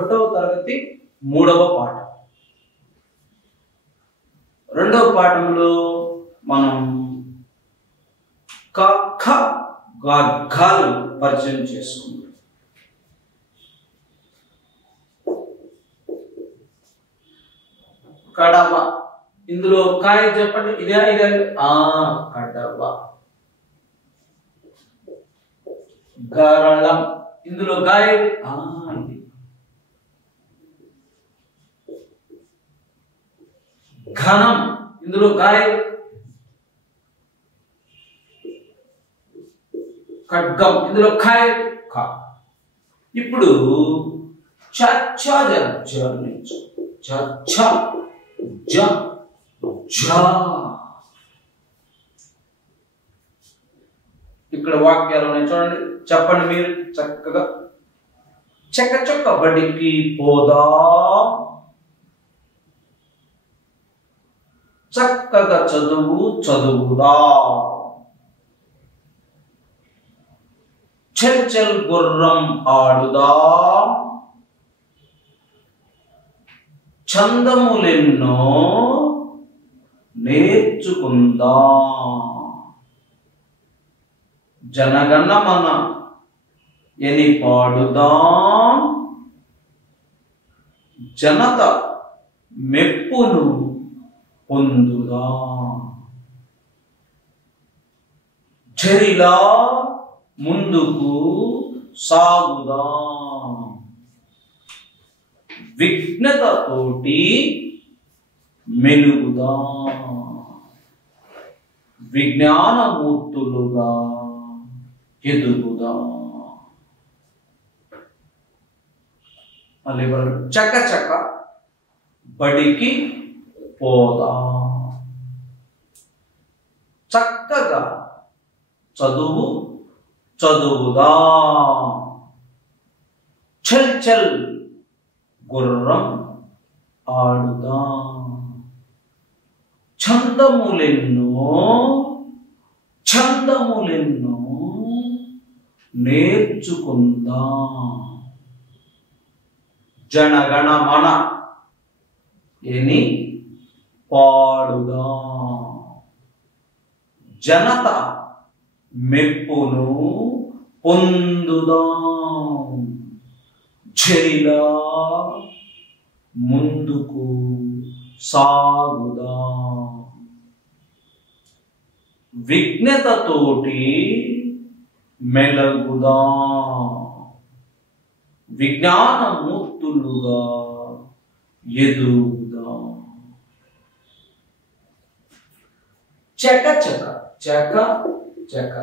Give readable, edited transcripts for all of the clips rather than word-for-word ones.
ఒకటవ తరగతి మూడవ పాఠం. రెండవ పాఠంలో మనం క ఖ గాఘాలు పరిచయం చేసుకుందాం. కడవ, ఇందులో కాయ చెప్పండి. ఇదే కడవ. గరళం, ఇందులో గాయ ఇది. ఘనం, ఇందులో గాయ ఖడ్గం, ఇందులో ఖాయ ఖ. ఇప్పుడు ఇక్కడ వాక్యాలు ఉన్నాయి చూడండి, చెప్పండి మీరు చక్కగా. చెక్క చక్క బడికి పోదా, చక్కగా చదువుదా, చల్ చల్ గుర్రం ఆడుదా, చందములెన్నో నేర్చుకుందా, జనగణమన ఎని పాడుదా, జనత మెప్పును పొందుదా, జరిలా ముందుకు సాగుదా, విఘ్నతతోటి మెలుగుదా, విజ్ఞానమూర్తులుగా ఎదుగుదా. మళ్ళీ చక్క చక్క బడికి పోదా, చక్కగా చదువుదా, చల్ చల్ గుర్రం ఆడుదా, చందములెన్నో నేర్చుకుందా, జనగణమన ఎని పాడుదా, జనత మెప్పును పొందుదా, జరిలా ముందుకు సాగుదా, విఘ్నతతోటి మెలగుదా, విజ్ఞానమూర్తులుగా ఎదుగుదా. చక చక చక చక,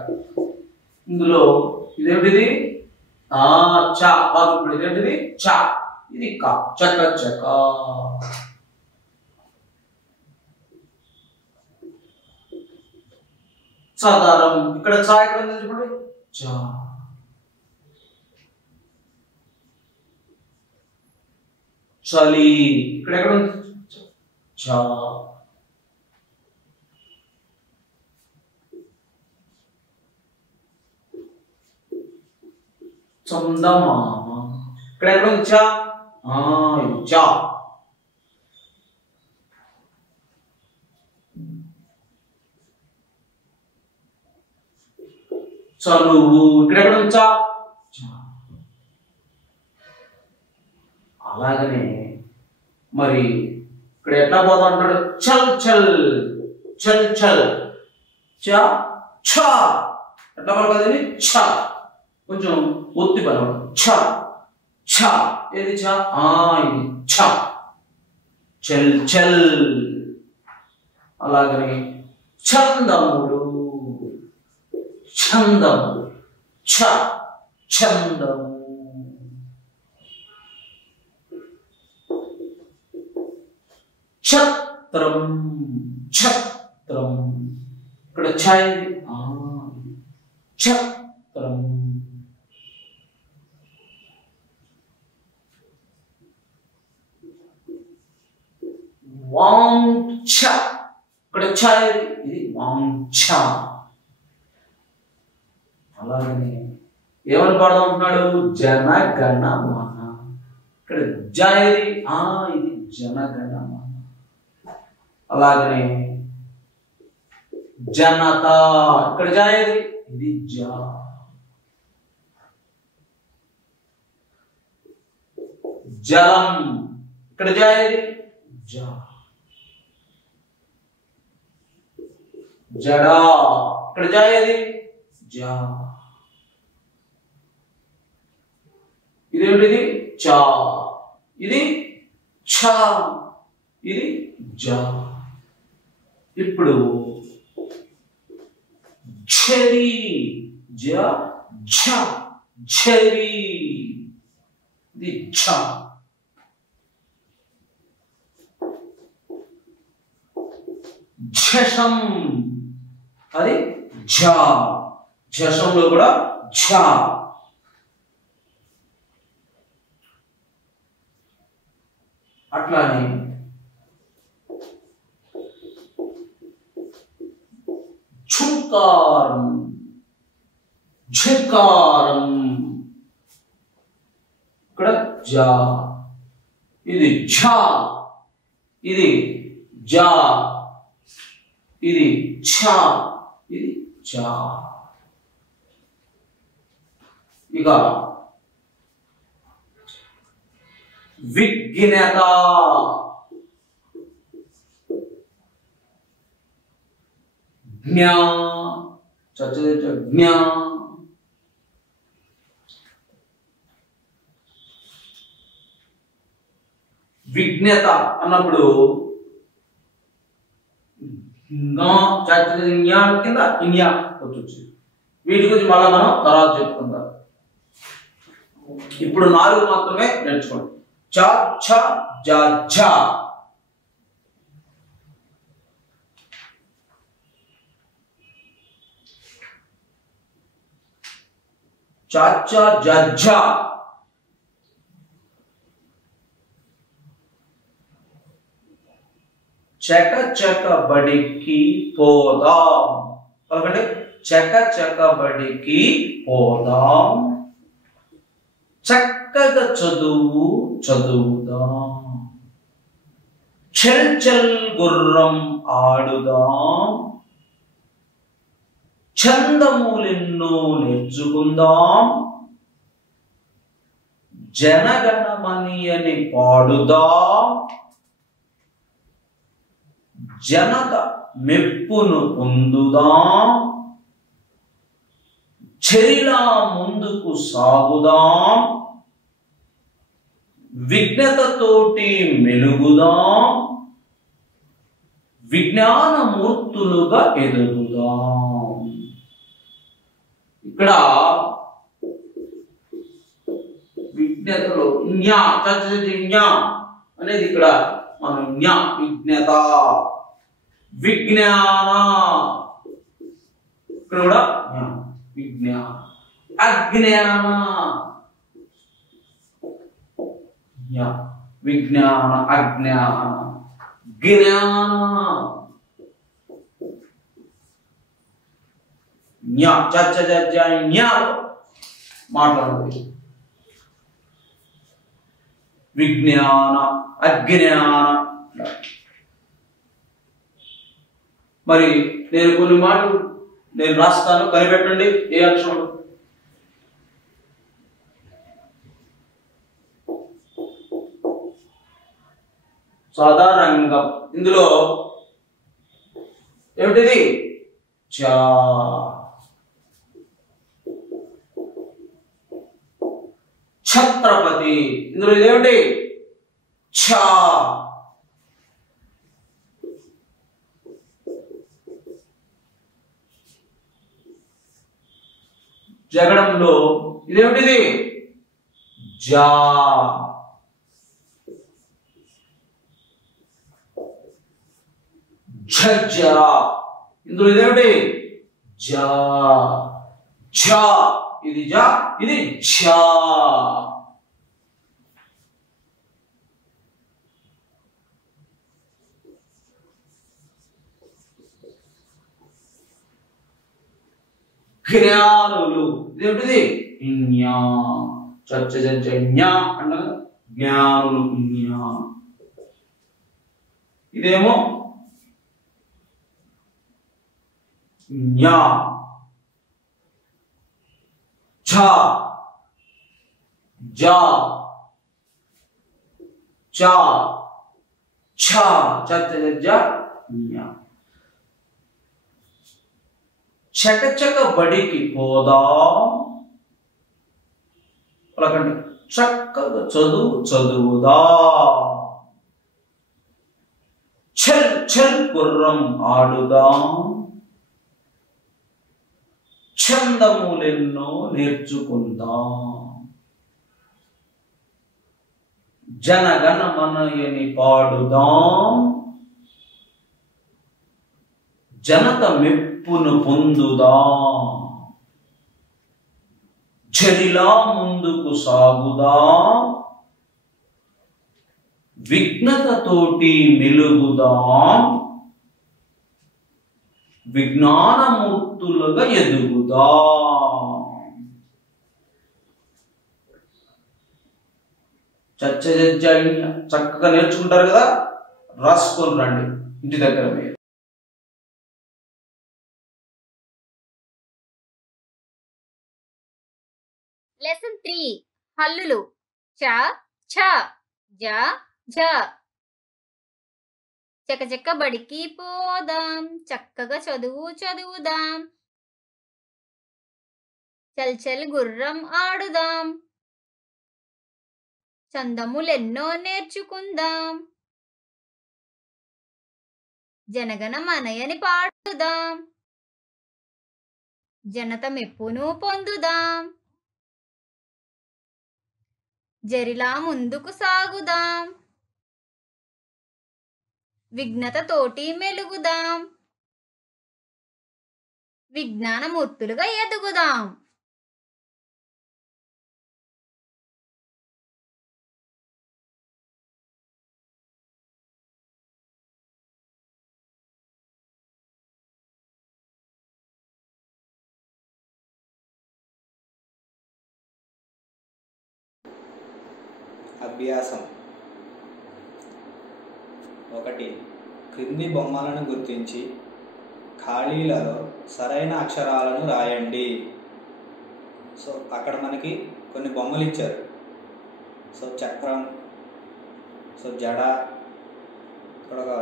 ఇందులో ఇదేమిటిది? చ. ఇప్పుడు ఇదేంటిది? చ. ఇది క. చక చక. సాధారం, ఇక్కడ చ ఎక్కడ ఉంది చెప్పండి? చ. చలి, ఇక్కడ ఎక్కడ ఉంది? చ. చందమామ, ఇక్కడ ఎక్కడ ఉంది? చ. చ. చనువు, ఇక్కడ ఎక్కడ ఉంది? చ. అలాగనే మరి ఇక్కడ ఎట్లా పోతా అంటాడు? చల్ చల్ చల్ చల్ చ ఛ. ఎట్లా పడుతుంది? ఛ. కొంచెం ఒత్తి పలవడం. ఛ ఛ. ఏది ఛ? ఇది ఛ. చల్ చల్. అలాగనే చందములు, ఛందము, ఛ ఛందము. ఛత్రం ఛత్రం, ఇక్కడ ఛ. ఛత్రం. వాంఛ, ఇక్కడ ఛ. ఇది వాంఛ. అలాగనే ఏమని పాడదాం అంటున్నాడు? జనగణమన. ఇక్కడ జ ఏది ఇది జనగణమన. అలాగనే జనత ఇక్కడ జ ఏది ఇది జ. జలం ఇక్కడ జ ఏది జ. జడా ఇక్కడ జ ఏది జ. ఇదేంటిది చ. ఇది ఛ. ఇది జ. ఇప్పుడు ఝరి జ ఝ ఝరి ఇది ఝ. ఝషం అది ఝ. ఝషంలో కూడా ఝ. అట్లానే ఝుంకారం ఝకారం ఇక్కడ జ. ఇది ఝ. ఇది జ. ఇది ఛ. ఇది జ. ఇక విజ్ఞత జ్ఞా జ్ఞా. విజ్ఞత అన్నప్పుడు కింద ఇన్యా వచ్చి వీటి గురించి మళ్ళీ మనం తర్వాత చెప్పుకుందాం. ఇప్పుడు 4 మాత్రమే నేర్చుకోండి. చ ఛ జ ఝ. చ ఛ జ ఝ. చక చక బడికి పోదాం. పలకండి. చక చక బడికి పోదాం. చక్కగా చదువు చదువుదాం. చల్ చల్ గుర్రం ఆడుదాం. ఛందములెన్నో నేర్చుకుందాం. జనగణమని అని పాడుదాం. జనత మెప్పును పొందుదాం. చెరిలా ముందుకు సాగుదాం. విజ్ఞతతోటి మెలుగుదాం. విజ్ఞానమూర్తులుగా ఎదుగుదాం. ఇక్కడ విజ్ఞతలో జ్ఞా జ్ఞా అనేది ఇక్కడ మనం జ్ఞా విజ్ఞత. విజ్ఞాన ఇక్కడ కూడా విజ్ఞాన. అజ్ఞాన విజ్ఞాన అజ్ఞాన. జ్ఞాన జ్ఞా జ్ఞా మాట్లాడదు. విజ్ఞాన అజ్ఞాన. మరి నేను కొన్ని మాటలు నేను రాస్తాను, కనిపెట్టండి ఏ అక్షరం. సాధారణంగా ఇందులో ఏమిటిది చ. ఛత్రపతి ఇందులో ఇదేమిటి ఛ. జగడంలో ఇదేమిటిది జా. ఝజ్జర ఇందులో ఇదేమిటి జా. ఝ ఇది జా ఇది ఝ. జ్ఞానులు ఇదేమిటిది జ్ఞా. చచ్చ జ్ఞా అన్న జ్ఞానులు జ్ఞా. ఇదేమో జ్ఞా. ఝ జా చా ఛ చ జ్ఞా. చకచక బడికి పోదాం. అలాగంటే చక్కగా చదువుదా. చల్ చల్ గుర్రం ఆడుదాం. ఛందములెన్నో నేర్చుకుందాం. జనగణ మనయని పాడుదాం. జనత మెప్పును పొందుదాం. జరిలా ముందుకు సాగుదాం. విఘ్నతతోటి మెలుగుదాం. విజ్ఞానమూర్తులుగా ఎదుగుదాం. చక్కగా నేర్చుకుంటారు కదా, రాసుకొని రండి ఇంటి దగ్గర మీరు. లెసన్ 3 హల్లులు. చ ఛ జ ఝ. చకచక బడికి పోదాం. చక్కగా చదువుదాం. చల్ చల్ గుర్రం ఆడుదాం. చందములెన్నో నేర్చుకుందాం. జనగణ మనయని పాడుదాం. జనత మెప్పును పొందుదాం. జరిలా ముందుకు సాగుదాం. విఘ్నతతోటి మెలుగుదాం. విజ్ఞానమూర్తులుగా ఎదుగుదాం. అభ్యాసం 1. క్రింది బొమ్మలను గుర్తించి ఖాళీలలో సరైన అక్షరాలను రాయండి. సో అక్కడ మనకి కొన్ని బొమ్మలు ఇచ్చారు. సో చక్రం, సో జడ, ఇక్కడ ఒక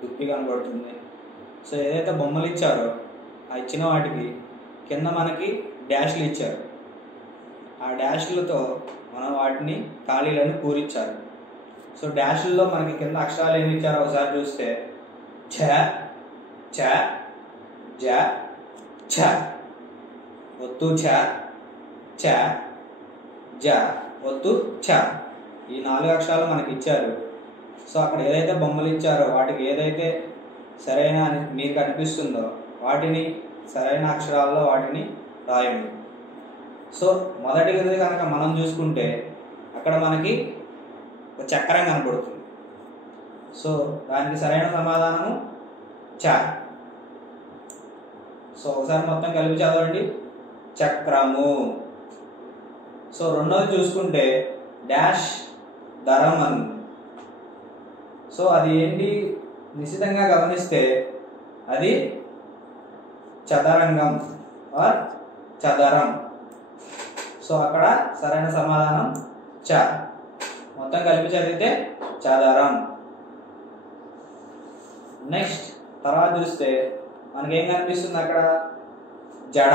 దుప్పి కనబడుతుంది. సో ఏదైతే బొమ్మలు ఇచ్చారో ఆ ఇచ్చిన వాటికి కింద మనకి డాష్లు ఇచ్చారు. ఆ డాష్లతో మనం వాటిని ఖాళీలను పూరించాలి. సో డాష్లలో మనకి కింద అక్షరాలు ఏమి ఇచ్చారో ఒకసారి చూస్తే ఛ చ జ ఛ, ఒత్తు ఛ చ జ ఒత్తు ఛ, ఈ 4 అక్షరాలు మనకి ఇచ్చారు. సో అక్కడ ఏదైతే బొమ్మలు ఇచ్చారో వాటికి ఏదైతే సరైన అని మీకు అనిపిస్తుందో వాటిని సరైన అక్షరాల్లో వాటిని రాయండి. సో మొదటిది కనుక మనం చూసుకుంటే అక్కడ మనకి ఒక చక్రం కనబడుతుంది. సో దానికి సరైన సమాధానము చ. సో ఒకసారి మొత్తం కలిపి చదవండి, చక్రము. సో రెండోది చూసుకుంటే డాష్ దరం అని. సో అది ఏంటి నిశితంగా గమనిస్తే అది చదరంగం ఆర్ చదరం. సో అక్కడ సరైన సమాధానం చ. మొత్తం కలిపి చదివితే చదరం. నెక్స్ట్ తర్వాత చూస్తే మనకేం కనిపిస్తుంది అక్కడ జడ.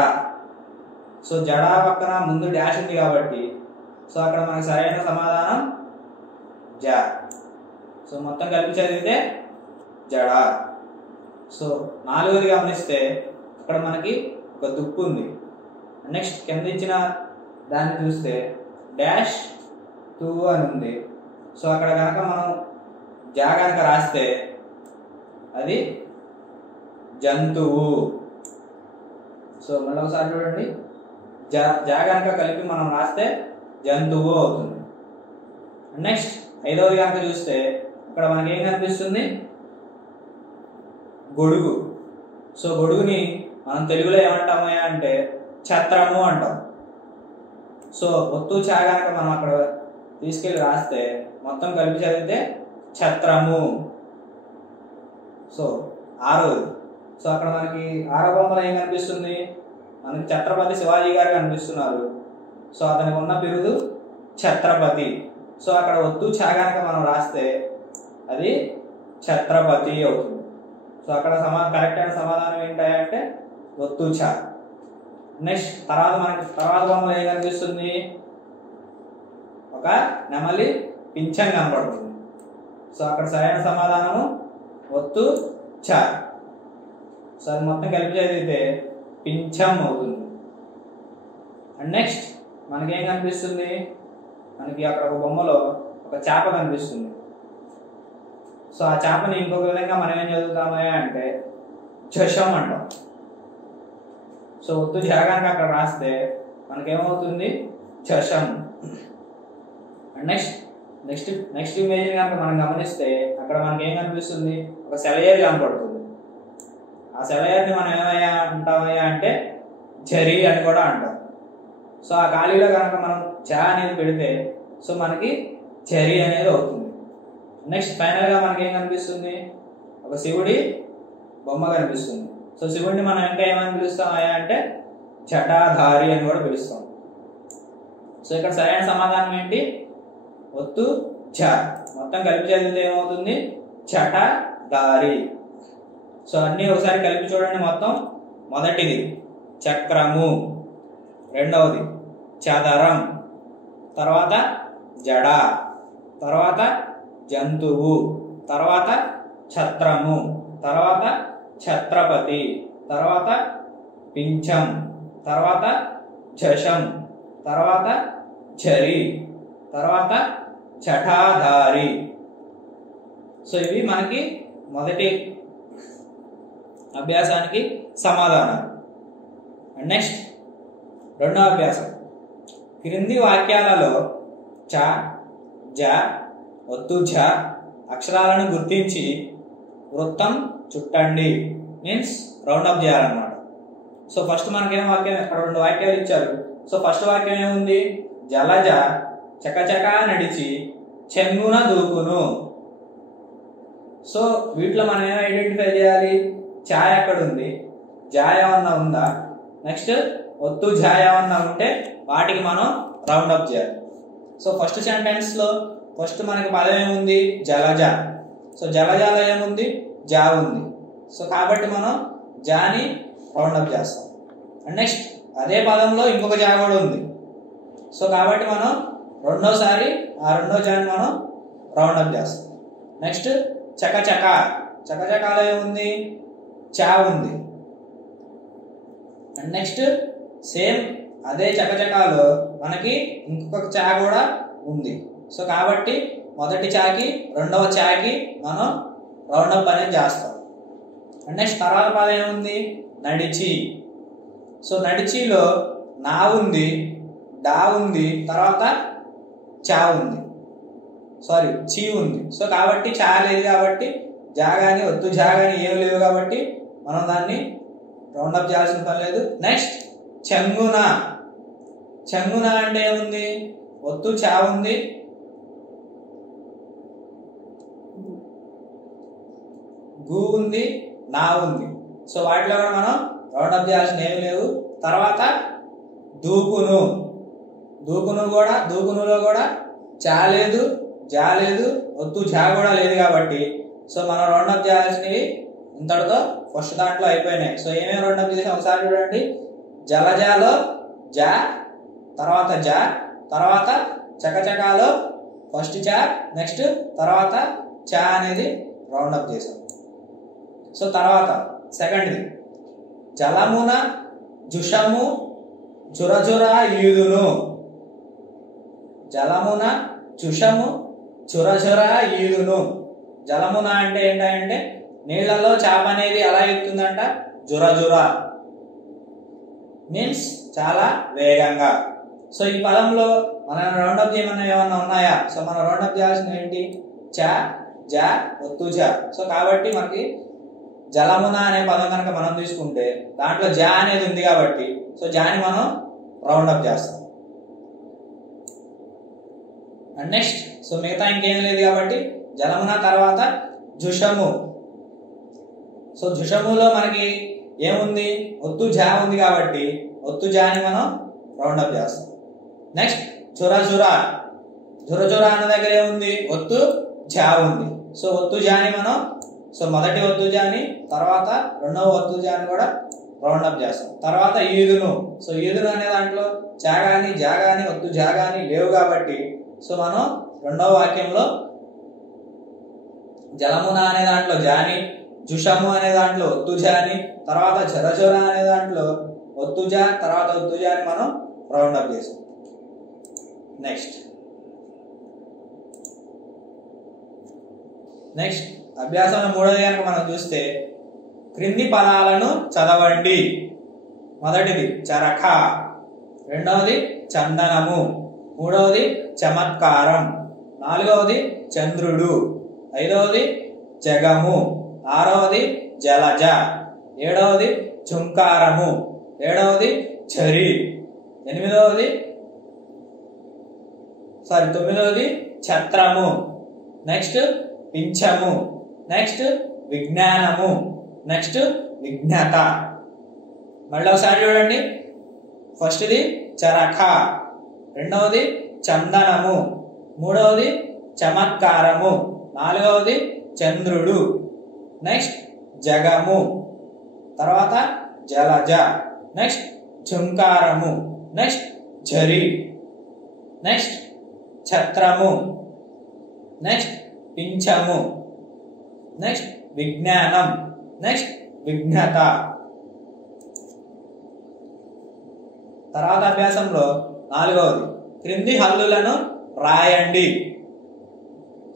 సో జడ పక్కన ముందు డాష్ ఉంది కాబట్టి సో అక్కడ మనకు సరైన సమాధానం జ. సో మొత్తం కలిపి చదివితే జడ. సో 4వది గమనిస్తే అక్కడ మనకి ఒక దుప్పు ఉంది. నెక్స్ట్ కింద ఇచ్చిన దాన్ని చూస్తే డాష్ టూ అని ఉంది. సో అక్కడ కనుక మనం జా కనుక రాస్తే అది జంతువు. సో మళ్ళీ ఒకసారి చూడండి, జా కనుక కలిపి మనం రాస్తే జంతువు అవుతుంది. నెక్స్ట్ 5వది కనుక చూస్తే ఇక్కడ మనకి ఏం కనిపిస్తుంది, గొడుగు. సో గొడుగుని మనం తెలుగులో ఏమంటాము అంటే ఛత్రము అంటాం. సో ఒత్తు చా కనుక మనం అక్కడ తీసుకెళ్ళి రాస్తే మొత్తం కలిపి చదివితే ఛత్రము. సో 6. సో అక్కడ మనకి 6వ బొమ్మలో ఏం కనిపిస్తుంది? మనకి ఛత్రపతి శివాజీ గారు కనిపిస్తున్నారు. సో అతనికి ఉన్న బిరుదు ఛత్రపతి. సో అక్కడ ఒత్తు ఛ కనుక మనం రాస్తే అది ఛత్రపతి అవుతుంది. సో అక్కడ కరెక్ట్ అయిన సమాధానం ఏంటంటే ఒత్తు ఛ. నెక్స్ట్ తర్వాత బొమ్మలో ఏం కనిపిస్తుంది? ఒక నెమలి పింఛం కనబడుతుంది. సో అక్కడ సరైన సమాధానము ఒత్తు ఛ. సో అది మొత్తం కలిపి చదివితే పింఛం అవుతుంది. అండ్ నెక్స్ట్ మనకేం కనిపిస్తుంది? మనకి అక్కడ ఒక బొమ్మలో ఒక చేప కనిపిస్తుంది. సో ఆ చేపని ఇంకొక విధంగా మనం ఏం చదువుతామా అంటే జషం అంటాం. సో ఒత్తు జగానికి అక్కడ రాస్తే మనకేమవుతుంది? జషం. అండ్ నెక్స్ట్ ఇమేజ్ కనుక మనం గమనిస్తే అక్కడ మనకి ఏం కనిపిస్తుంది? ఒక సెలయేరు కనపడుతుంది. ఆ సెలయేరుని మనం ఏమయ్యా అంటామయ్యా అంటే జరి అని కూడా అంటాం. సో ఆ ఖాళీలో కనుక మనం జ అనేది పెడితే సో మనకి జరి అనేది అవుతుంది. నెక్స్ట్ ఫైనల్గా మనకి ఏం కనిపిస్తుంది? ఒక శివుడి బొమ్మ కనిపిస్తుంది. సో శివుడిని మనం ఇంకా ఏమని పిలుస్తామయ్యా అంటే జటాధారి అని కూడా పిలుస్తాం. సో ఇక్కడ సరైన సమాధానం ఏంటి? ఒత్తు ఝ. మొత్తం కలిపి చదివితే ఏమవుతుంది? జటాధారి. సో అన్నీ ఒకసారి కలిపి చూడండి. మొత్తం మొదటిది చక్రము, రెండవది చదరం, తర్వాత జడ, తర్వాత జంతువు, తర్వాత ఛత్రము, తర్వాత ఛత్రపతి, తర్వాత పింఛం, తర్వాత జషం, తర్వాత జరి, తర్వాత జటాధారి. సో ఇవి మనకి మొదటి అభ్యాసానికి సమాధానం. నెక్స్ట్ రెండవ అభ్యాసం. క్రింది వాక్యాలలో చ, జ, ఒత్తు ఝ అక్షరాలను గుర్తించి వృత్తం చుట్టండి. మీన్స్ రౌండ్ అప్ చేయాలన్నమాట. సో ఫస్ట్ మనకేం వాక్యం, అక్కడ 2 వాక్యాలు ఇచ్చారు. సో ఫస్ట్ వాక్యం ఏముంది? జలజ చకచకా నడిచి చెంగున దూకును. సో వీటిలో మనం ఏమైనా ఐడెంటిఫై చేయాలి? ఛాయ ఎక్కడ ఉంది, జా ఏమన్నా ఉందా, నెక్స్ట్ ఒత్తు ఝ ఏమన్నా ఉంటే వాటికి మనం రౌండ్ అప్ చేయాలి. సో ఫస్ట్ సెంటెన్స్ లో ఫస్ట్ మనకి పదం ఏముంది? జలజ. సో జలజాలో ఏముంది? జా ఉంది. సో కాబట్టి మనం జాని రౌండ్ అప్ చేస్తాం. అండ్ నెక్స్ట్ అదే పదంలో ఇంకొక జా కూడా ఉంది. సో కాబట్టి మనం రెండోసారి ఆ రెండో జాని మనం రౌండ్ అప్ చేస్తాం. నెక్స్ట్ చకచక. చకచకాలో ఏముంది? చా ఉంది. అండ్ నెక్స్ట్ సేమ్ అదే చకచకాలో మనకి ఇంకొక చా కూడా ఉంది. సో కాబట్టి మొదటి చాకి రెండవ చాకి మనం రౌండ్ అప్ అనేది చేస్తాం. అండ్ నెక్స్ట్ తర్వాత పదం ఏముంది? నడిచి. సో నడిచిలో నా ఉంది, డా ఉంది, తర్వాత చా ఉంది, సారీ చీ ఉంది. సో కాబట్టి చా లేదు కాబట్టి జా కానీ ఒత్తు జా కానీ ఏం లేవు కాబట్టి మనం దాన్ని రౌండ్ అప్ చేయాల్సిన పని లేదు. నెక్స్ట్ చెంగున. చెంగున అంటే ఏముంది? ఒత్తు చా ఉంది, గు ఉంది, నా ఉంది. సో వాటిలో కూడా మనం రౌండ్ అప్ చేయాల్సిన ఏమి లేవు. తర్వాత దూకును. దూకునులో కూడా చా లేదు, జా లేదు, ఒత్తు జా కూడా లేదు కాబట్టి సో మనం రౌండ్ అప్ చేయాల్సినవి ఇంతటితో ఫస్ట్ దాంట్లో అయిపోయినాయి. సో ఏమేమి రౌండ్ అప్ చేసాం ఒకసారి చూడండి. జలజాలో జా, తర్వాత జా, తర్వాత చకచకాలో ఫస్ట్ చా, నెక్స్ట్ తర్వాత చా అనేది రౌండ్ అప్ చేసాం. సో తర్వాత సెకండ్ది జలమున జుషము జురజుర ఈదును. జలమున జుషము జురజుర ఈదును. జలమున అంటే ఏంటంటే నీళ్లలో చేప అనేది ఎలా ఎక్కుతుందంట? జురజుర, మీన్స్ చాలా వేగంగా. సో ఈ పదంలో మనం రౌండప్ చేయమన్నా ఏమన్నా ఉన్నాయా? సో మనం రౌండప్ చేయాల్సింది ఏంటి? చ, జ, ఒత్తు జ. సో కాబట్టి మనకి జలమున అనే పదం కనుక మనం తీసుకుంటే దాంట్లో జ అనేది ఉంది కాబట్టి సో జాని మనం రౌండప్ చేస్తాం. అండ్ నెక్స్ట్ సో మిగతా ఇంకేం లేదు కాబట్టి జలమున తర్వాత జుషము. సో జుషములో మనకి ఏముంది, ఒత్తు జా ఉంది కాబట్టి ఒత్తు జాని మనం రౌండప్ చేస్తాం. నెక్స్ట్ జుర జుర, జుర జుర అన్న దగ్గర ఏముంది, ఒత్తు జా ఉంది. సో ఒత్తు జాని మనం సో మొదటి ఒత్తు జాని తర్వాత రెండవ ఒత్తు జాని కూడా రౌండప్ చేస్తాం. తర్వాత ఈదును. సో ఈదును అనే దాంట్లో చా గాని జా గాని ఒత్తు జా గాని లేవు కాబట్టి సో మనం రెండవ వాక్యంలో జలమున అనే దాంట్లో జాని, జుషము అనే దాంట్లో ఒత్తు జాని, తర్వాత జరజొర అనే దాంట్లో ఒత్తు జా తర్వాత ఒత్తు జాని మనం రౌండప్ చేస్తాం. నెక్స్ట్ అభ్యాసం మూడోది కనుక మనం చూస్తే క్రింది పదాలను చదవండి. మొదటిది చరఖ, రెండవది చందనము, మూడవది చమత్కారం, నాలుగవది చంద్రుడు, ఐదవది జగము, ఆరవది జలజ, ఏడవది ఝుంకారము, ఏడవది ఝరి, తొమ్మిదవది ఛత్రము, నెక్స్ట్ పింఛము, నెక్స్ట్ విజ్ఞానము, నెక్స్ట్ విజ్ఞత. మళ్ళీ ఒకసారి చూడండి. ఫస్ట్ది చరఖ, రెండవది చందనము, మూడవది చమత్కారము, నాలుగవది చంద్రుడు, నెక్స్ట్ జగము, తర్వాత జలజ, నెక్స్ట్ ఝుంకారము, నెక్స్ట్ ఝరి, నెక్స్ట్ ఛత్రము, నెక్స్ట్ పింఛము, నెక్స్ట్ విజ్ఞానం, నెక్స్ట్ విజ్ఞత. తర్వాత అభ్యాసంలో నాలుగవది క్రింది హల్లులను రాయండి.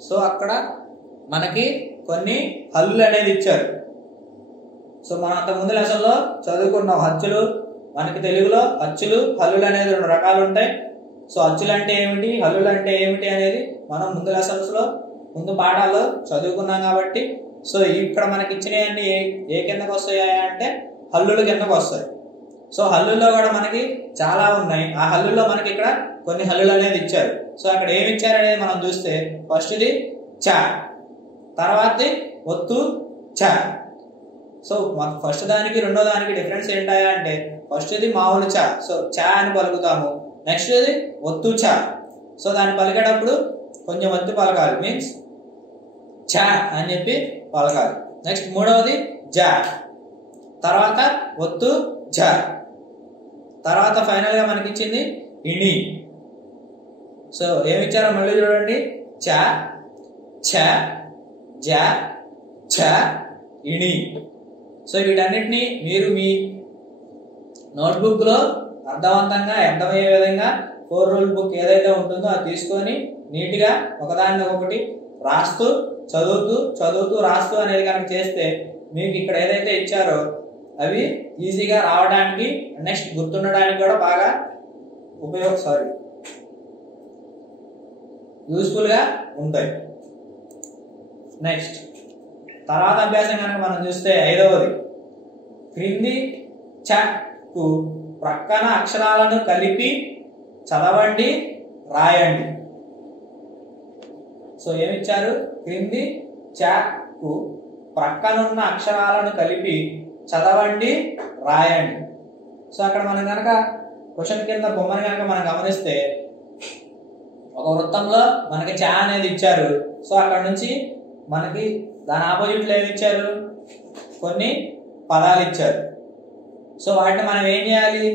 సో అక్కడ మనకి కొన్ని హల్లులు అనేది ఇచ్చారు. సో మనం అంత ముందు లెసన్లో చదువుకున్నాం హచ్చులు. మనకి తెలుగులో అచ్చులు హల్లులు అనేది రెండు రకాలు ఉంటాయి. సో అచ్చులు అంటే ఏమిటి, హల్లులు అంటే ఏమిటి అనేది మనం ముందు లెసన్స్ లో ముందు పాఠాల్లో చదువుకున్నాం కాబట్టి సో ఇక్కడ మనకి ఇచ్చినవన్నీ ఏ కిందకు వస్తాయి అంటే హల్లుల కిందకు వస్తాయి. సో హల్లుల్లో కూడా మనకి చాలా ఉన్నాయి. ఆ హల్లుల్లో మనకి ఇక్కడ కొన్ని హల్లులు అనేది ఇచ్చారు. సో అక్కడ ఏమి ఇచ్చారు అనేది మనం చూస్తే ఫస్ట్ది చ, తర్వాతది ఒత్తు చ. సో ఫస్ట్ దానికి రెండో దానికి డిఫరెన్స్ ఏంటాయా అంటే ఫస్ట్ది మామూలు చ, సో చ అని పలుకుతాము. నెక్స్ట్ది ఒత్తు చ, సో దాన్ని పలికేటప్పుడు కొంచెం ఒత్తు పలకాలి, మీన్స్ చ అని చెప్పి పలకాలి. నెక్స్ట్ మూడవది జ, తర్వాత ఒత్తు జ, తర్వాత ఫైనల్ గా మనకి ఇచ్చింది ఇని. సో ఏమిచ్చారో మళ్ళీ చూడండి. చ, ఛ, జ, ఛ, ఇని. సో వీటన్నిటిని మీరు మీ నోట్బుక్ లో అర్థవంతంగా అర్థమయ్యే విధంగా 4 రూల్ బుక్ ఏదైతే ఉంటుందో అది తీసుకొని నీట్ గా ఒకదాన్ని ఒకటి రాస్తూ చదువుతూ రాస్తూ అనేది కనుక చేస్తే మీకు ఇక్కడ ఏదైతే ఇచ్చారో అవి ఈజీగా రావడానికి నెక్స్ట్ గుర్తుండడానికి కూడా బాగా యూస్ఫుల్ గా ఉంటాయి. నెక్స్ట్ తర్వాత అభ్యాసం కనుక మనం చూస్తే ఐదవది క్రింది చకు ప్రక్కన అక్షరాలను కలిపి చదవండి రాయండి. సో ఏమిచ్చారు, క్రింది చకు ప్రక్కనున్న అక్షరాలను కలిపి చదవండి రాయండి. సో అక్కడ మనం కనుక క్వశ్చన్ కింద బొమ్మని కనుక మనం గమనిస్తే ఒక వృత్తంలో మనకి చ అనేది ఇచ్చారు. సో అక్కడ నుంచి మనకి దాని ఆపోజిట్లో ఏమి ఇచ్చారు, కొన్ని పదాలు ఇచ్చారు. సో వాటిని మనం ఏం చేయాలి,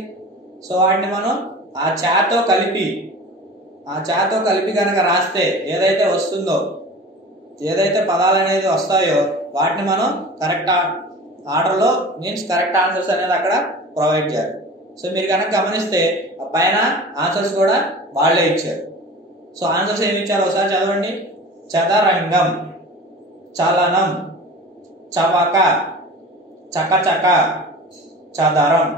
సో వాటిని మనం ఆ చాతో కలిపి కనుక రాస్తే ఏదైతే వస్తుందో, ఏదైతే పదాలు అనేది వస్తాయో వాటిని మనం కరెక్ట్ ఆర్డర్లో మీన్స్ కరెక్ట్ ఆన్సర్స్ అనేది అక్కడ ప్రొవైడ్ చేయాలి. సో మీరు కనుక గమనిస్తే పైన ఆన్సర్స్ కూడా వాళ్ళే ఇచ్చారు. సో ఆన్సర్స్ ఏమి ఇచ్చారో ఒకసారి చదవండి. చదరంగం, చలనం, చవక, చకచక, చదరం.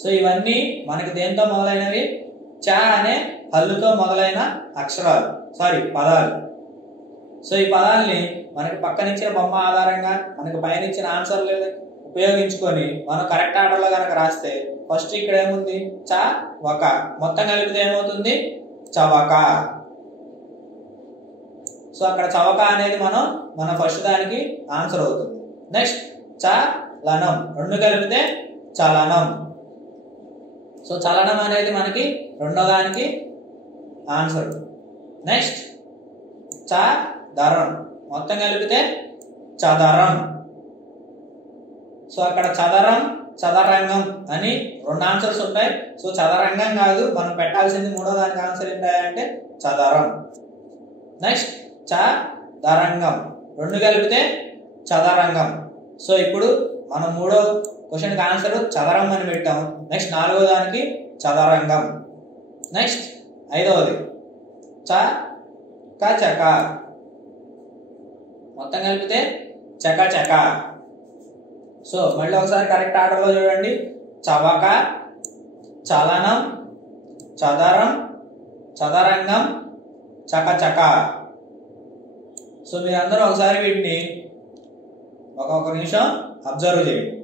సో ఇవన్నీ మనకి దేంతో మొదలైనవి, చ అనే హల్లుతో మొదలైన పదాలు. సో ఈ పదాలని మనకి పక్కనిచ్చిన బొమ్మ ఆధారంగా మనకి పైన ఇచ్చిన ఆన్సర్లు ఉపయోగించుకొని మనం కరెక్ట్ ఆర్డర్లో కనుక రాస్తే ఫస్ట్ ఇక్కడ ఏముంది చ వక, మొత్తం కలిపితే ఏమవుతుంది చవక. సో అక్కడ చవక అనేది మన ఫస్ట్ దానికి ఆన్సర్ అవుతుంది. నెక్స్ట్ చలనం, రెండు కలిపితే చలనం. సో చలనం అనేది మనకి రెండో దానికి ఆన్సర్. నెక్స్ట్ చదరం, మొత్తం కలిపితే చదరం. సో అక్కడ చదరం, చదరంగం అని రెండు ఆన్సర్స్ ఉంటాయి. సో చదరంగం కాదు, మనం పెట్టాల్సింది మూడో దానికి ఆన్సర్ ఏంటంటే చదరం. నెక్స్ట్ చదరంగం, రెండు కలిపితే చదరంగం. సో ఇప్పుడు మనం మూడో క్వశ్చన్కి ఆన్సర్ చదరం అని పెట్టాము. నెక్స్ట్ నాలుగో దానికి చదరంగం. నెక్స్ట్ ఐదవది చక, మొత్తం కలిపితే చక. సో మళ్ళీ ఒకసారి కరెక్ట్ ఆర్డర్లో చూడండి. చవక, చలనం, చదరం, చదరంగం, చక. సో మీరందరూ ఒకసారి వీటిని ఒక్కొక్క నిమిషం అబ్జర్వ్ చేయండి.